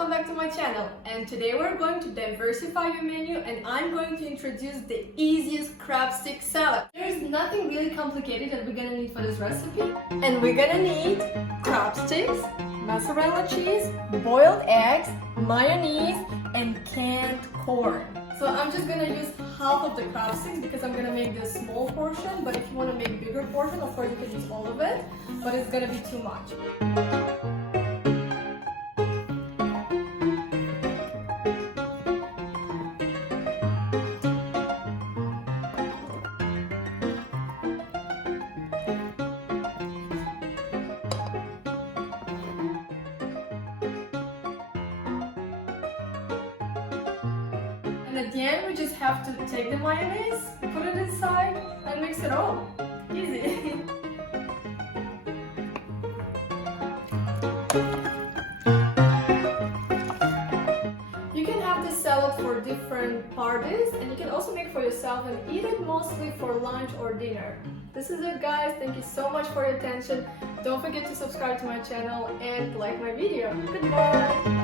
welcome back to my channel, and today we're going to diversify your menu and I'm going to introduce the easiest crab stick salad. There's nothing really complicated that we're gonna need for this recipe, and we're gonna need crab sticks, mozzarella cheese, boiled eggs, mayonnaise, and canned corn. So I'm just gonna use half of the crab sticks because I'm gonna make this small portion, but if you want to make bigger portion, of course you can use all of it, but it's gonna be too much. And at the end, we just have to take the mayonnaise, put it inside, and mix it all. Easy. You can have this salad for different parties, and you can also make for yourself and eat it mostly for lunch or dinner. This is it, guys. Thank you so much for your attention. Don't forget to subscribe to my channel and like my video. Goodbye!